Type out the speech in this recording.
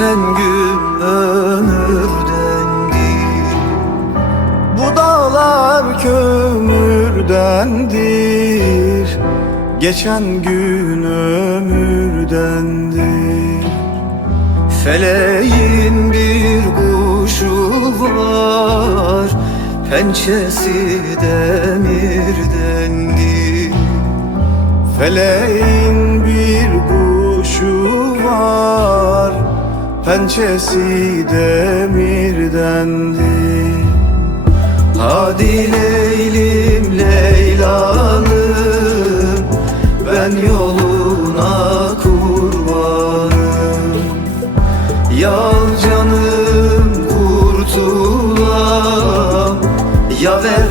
Geçen gün ömürdendi Bu dağlar kömürdendir Geçen gün ömürdendir Feleğin bir kuşu var Pençesi demirdendir Feleğin Pençesi demirdendir Hadi Leylim Leyla'nım Ben yoluna kurbanım. Yal canım kurtulam Ya ver